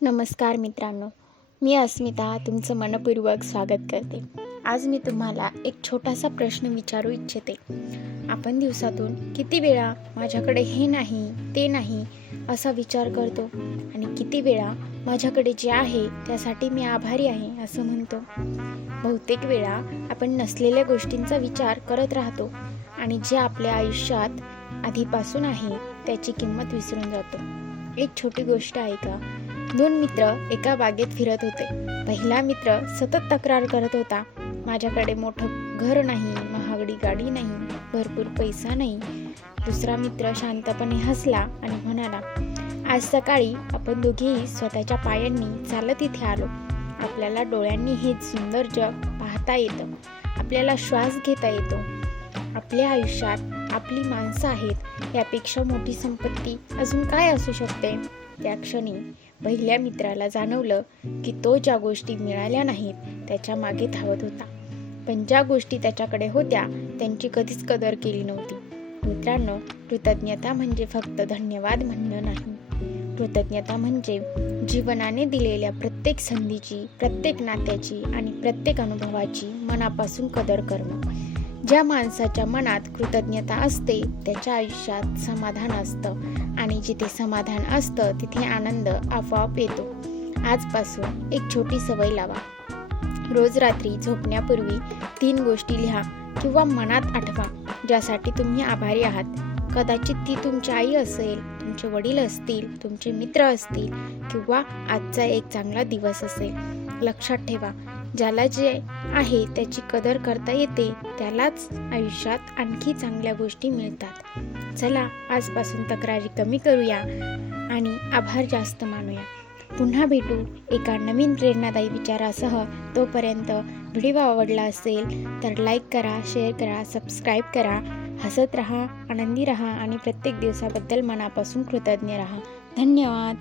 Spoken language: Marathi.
नमस्कार मित्रांनो, मी अस्मिता तुमचं मनपूर्वक स्वागत करते. आज मी तुम्हाला एक छोटासा प्रश्न विचारू इच्छिते. आपण दिवसातून किती वेळा माझ्याकडे हे नाही, ते नाही असा विचार करतो आणि किती वेळा माझ्याकडे जे आहे त्यासाठी मी आभारी आहे असं म्हणतो. बहुतेक वेळा आपण नसलेल्या गोष्टींचा विचार करत राहतो आणि जे आपल्या आयुष्यात आधीपासून आहे त्याची किंमत विसरून जातो. एक छोटी गोष्ट आहे का? 2 मित्र एका बागेत फिरत होते. पहिला मित्र सतत तक्रार करत होता, माझ्याकडे मोठं घर नाही, महागडी गाडी नाही, भरपूर पैसा नाही. दुसरा मित्र शांतपणे हसला आणि म्हणाला, आज सकाळी आपण दोघेही स्वतःच्या पायांनी चालत इथे आलो. आपल्याला डोळ्यांनी हे सुंदर जग पाहता येतं, आपल्याला श्वास घेता येतो. आपल्या आयुष्यात आपली माणसं आहेत, यापेक्षा मोठी संपत्ती अजून काय असू शकते? त्या क्षणी पहिल्या मित्राला जाणवलं की तो ज्या गोष्टी मिळाल्या नाहीत त्याच्या मागे धावत होता, पण ज्या गोष्टी त्याच्याकडे होत्या त्यांची कधीच कदर केली नव्हती. मित्रांनो, कृतज्ञता म्हणजे फक्त धन्यवाद म्हणणं नाही. कृतज्ञता म्हणजे जीवनाने दिलेल्या प्रत्येक संधीची, प्रत्येक नात्याची आणि प्रत्येक अनुभवाची मनापासून कदर करणं. ज्या माणसाच्या मनात कृतज्ञता असते त्याच्या आयुष्यात समाधान असतं आणि जिथे समाधान असतं तिथे आनंद आपोआप येतो. आजपासून एक छोटी सवय लावा. रोज रात्री झोपण्यापूर्वी 3 गोष्टी लिहा किंवा मनात आठवा ज्यासाठी तुम्ही आभारी आहात. कदाचित ती तुमची आई असेल, तुमचे वडील असतील, तुमचे मित्र असतील किंवा आजचा एक चांगला दिवस असेल. लक्षात ठेवा, ज्याला जे आहे त्याची कदर करता येते त्यालाच आयुष्यात आणखी चांगल्या गोष्टी मिळतात. चला, आजपासून तक्रारी कमी करूया आणि आभार जास्त मानूया. पुन्हा भेटू एका नवीन प्रेरणादायी विचारासह. तोपर्यंत व्हिडिओ आवडला असेल तर लाईक करा, शेअर करा, सबस्क्राईब करा. हसत राहा, आनंदी राहा आणि प्रत्येक दिवसाबद्दल मनापासून कृतज्ञ राहा. धन्यवाद.